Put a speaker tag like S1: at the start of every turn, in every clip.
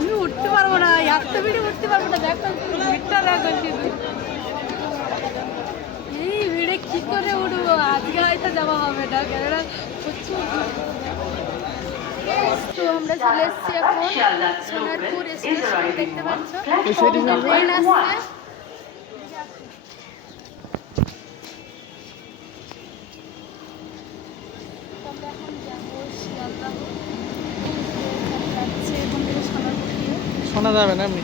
S1: আমি উঠতে পারব না এত ভিড়ে উঠতে পারব না, দেখো, ভিড়টা দেখো শুধু এই ভিড়ে কি করে উঠবো? আজকে হয়তো যাওয়া হবে না, কেননা প্রচুর আমরা চলে এসেছি এখন সোনারপুর দেখতে পাচ্ছ? ট্রেন আসছে। আমরা এখন যাব শিয়ালদাহ যাচ্ছে এখান থেকে সোনারপুর দিয়ে
S2: শোনা যাবে না এমনি।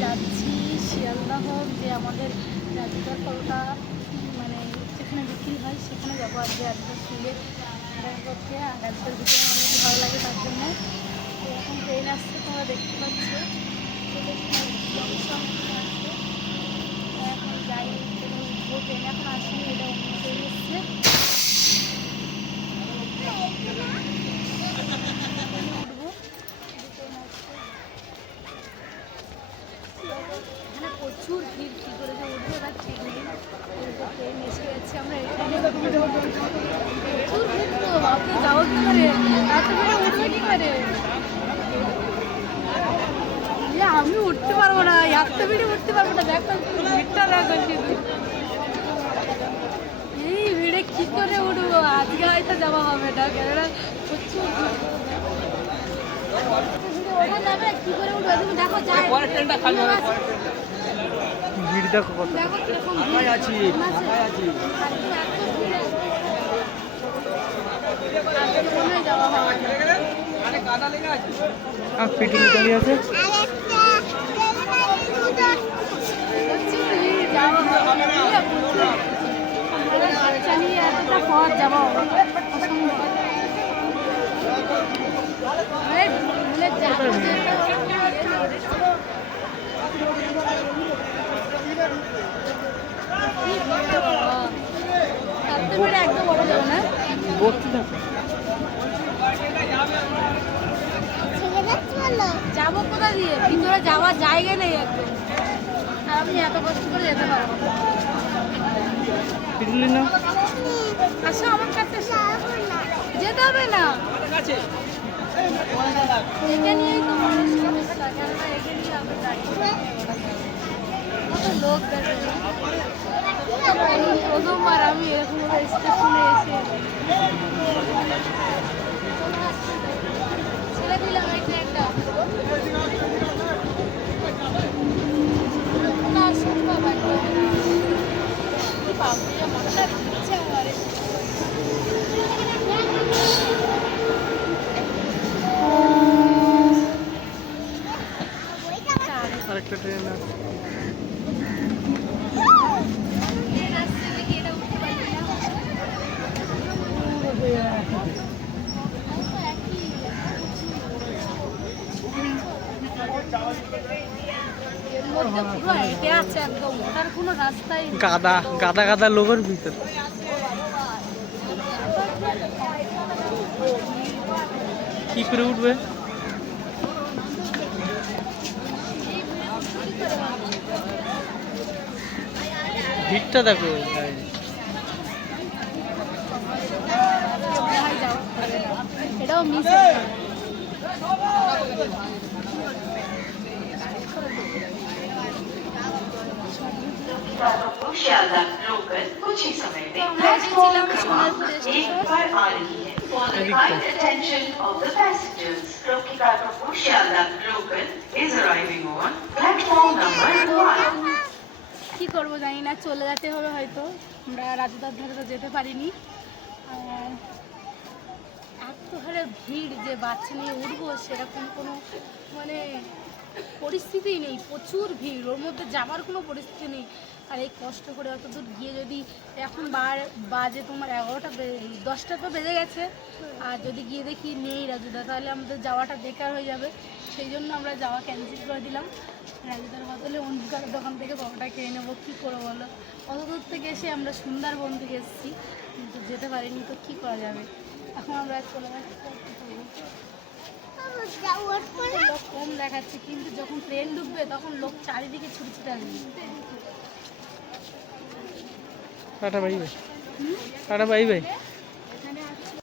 S1: যাচ্ছি যে আমাদের মানে বিক্রি হয় সেখানে যাব করতে আর ভিতরে অনেক ভালো লাগে তার জন্য। এখন ট্রেন আসছে দেখতে পাচ্ছ। তো যাই ট্রেনে ট্রেন এখন আসেনি, এটা অন্য প্রচুর ভিড় করে ঠিক আমরা প্রচুর করে এত উঠবে করে? আমি উঠতে পারব না এত ভিড়ে উঠতে পারব না দেখো ভিড়টা দেখো শুধু এই ভিড়ে কি করে উঠবো আজকে হয়তো যাওয়া হবে না কেননা প্রচুর ভিড় ওঠা যাবে কি করে উঠবে তুমি দেখো যায়
S2: ভিড় দেখো কত
S1: আছি
S2: আছি ফিটিং আছে
S1: প্রচুর ভিড়, যাওয়া হবে না। আমরা বাচ্চা নিয়ে এতটা পথ যাব অসম্ভব। এই ভুলে যাব এত ভিড়ে একদম বড় যাব না
S2: বসতে থাকো
S1: যাব কোথা দিয়ে? ভিতরে যাওয়ার জায়গা নেই একদম। আর আমি এত কষ্ট করে যেতে পারব আসো আমার কাছে। যেতে হবে না। একে নিয়েই তো মানুষ। সমস্যা কেননা একে আমরা যাই। কত লোক দেখে। প্রথমবার আমি এরকম স্টেশনে এসে ছেড়ে দিলাম এই ট্রেনটা
S2: আরেকটা ট্রেন আছে
S1: পুরো হেঁটে আছে একদম ওটার কোনো রাস্তাই নেই।
S2: গাদা গাদা গাদা লোকের ভিতর। কি করে উঠবে? ভিড়টা দেখো।
S3: One.
S1: কি করব জানি না, চলে যেতে হবে হয়তো আমরা রাজুদার ধারে তো যেতে পারিনি আর এত হারে ভিড় যে বাচ্চা নিয়ে উঠবো সেরকম কোনো মানে পরিস্থিতি নেই, প্রচুর ভিড়। ওর মধ্যে যাবার কোনো পরিস্থিতি নেই। আর এই কষ্ট করে অত দূর গিয়ে যদি এখন বার বাজে তোমার এগারোটা দশটা তো বেজে গেছে। আর যদি গিয়ে দেখি নেই রাজুদা, তাহলে আমাদের যাওয়াটা বেকার হয়ে যাবে। সেই জন্য আমরা যাওয়া ক্যান্সেল করে দিলাম। রাজুদার বদলে অন্য কারোর দোকান থেকে পরোটা খেয়ে নেব। কী করে বলো? অত দূর থেকে এসে আমরা সুন্দরবন থেকে এসেছি। কিন্তু যেতে পারিনি, তো কী করা যাবে? কম দেখাচ্ছে কিন্তু যখন ট্রেন ঢুকবে তখন লোক চারিদিকে ছুটে ছুটে আসবে।
S2: Tata bye bye.